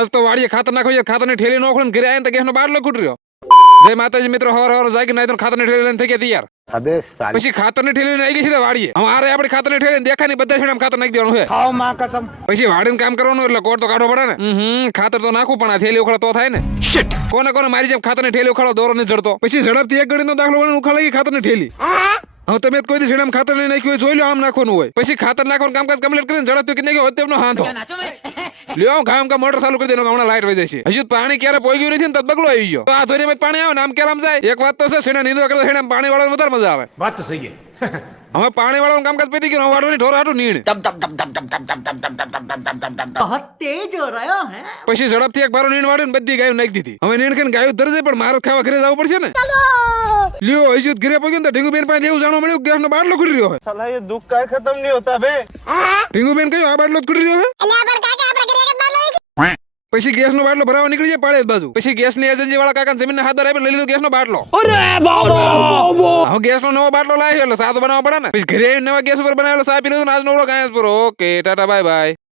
આજ તો વાડીએ ખાતર નાખ્યું છે, ખાતરની ઠેલી નો ખોલીને ઘરે આવીને તો ગેસનો બાટલો ખૂટ્યો. જય માતાજી મિત્રો, હવાર જાગી નાઈ તો ખાતરની ઠેલી લઈને થઈ ગયા તૈયાર. अबे साले પછી ખાતરની ઠેલી લઈને આવી ગઈ છે વાડીએ. હવે આરે આપણે ખાતરની ઠેલી દેખાય નહીં, બધા છેડામાં ખાતર નાખી દેવાનું છે. खाओ माँ कसम પછી વાડીને કામ કરવાનું એટલે કોટ તો કાઢવો પડે ને. ખાતર તો નાખવું પણ આ થેલી ઉખાડો તો થાય ને. કોને કોને મારી જેમ ખાતરની ઠેલી ઉખાડો દોરો નહીં જડતો. પછી ઝડપથી એક ગણીનો દાખલો વળીને ઉખાડી ખાતરની ઠેલી. હવે તમે કોઈ દી છેડામાં ખાતર નહીં નાખ્યું હોય જોઈ લો, આમ નાખવાનું હોય. પછી ખાતર નાખવાનું કામકાજ કમ્પ્લીટ કરીને ઝડપથી કે નાખ્યો તેમનો હાંધો લ્યો કામ કા મોટર ચાલુ કરી દેનો, હમણાં લાઈટ વહી જશે. હજુ પાણી ક્યારે પોઈ નથી ને તત બગલો આવી ગયો. તો આ ધોરીમાં પાણી આવે ને આમ ક્યારે આમ જાય. એક વાત તો છે, છેડા નીંદવા કરતા છેડામાં પાણી વાળવાની વધારે મજા આવે. बात तो सही है હવે પાણી વાળવાનું કામકાજ પતી ગયું, વાળવાની ઢોર હાટું નીણ. बहुत तेज हो रहा है। પછી ઝડપથી એક બારો નીણ વાળીને બધી ગાયો નાખી દીધી. હવે નીણ ખાઈને ગાયો ધરી જાય, પણ મારે ખાવા ઘરે જવું પડશે ને. લ્યો હજુ ઘરે પગ્યો ને ઢીંગુબેન પાસે એવું જાણવા મળ્યું ગેસનો બાટલો ખૂટી રહ્યો છે. साला ये दुख का खत्म नहीं होता बे ઢીંગુબેન કહ્યું આ બાટલો જ ખૂટી રહ્યો છે. પછી ગેસનો બાટલો ભરાવા નીકળી જાય પાડે બાજુ. પછી ગેસની એજન્સી વાળા કાકા જમીનના હાથ પર આપીને લઈ લીધો ગેસનો બાટલો. હવે ગેસનો નવો બાટલો લાવ્યો એટલે સાદો બનાવવા પડે ને. પછી ઘરે આવીને નવા ગેસ ઉપર બનાવેલો સા પી લીધો ને આજનો ઓળો ગાયસ પર. Okay tata bye bye.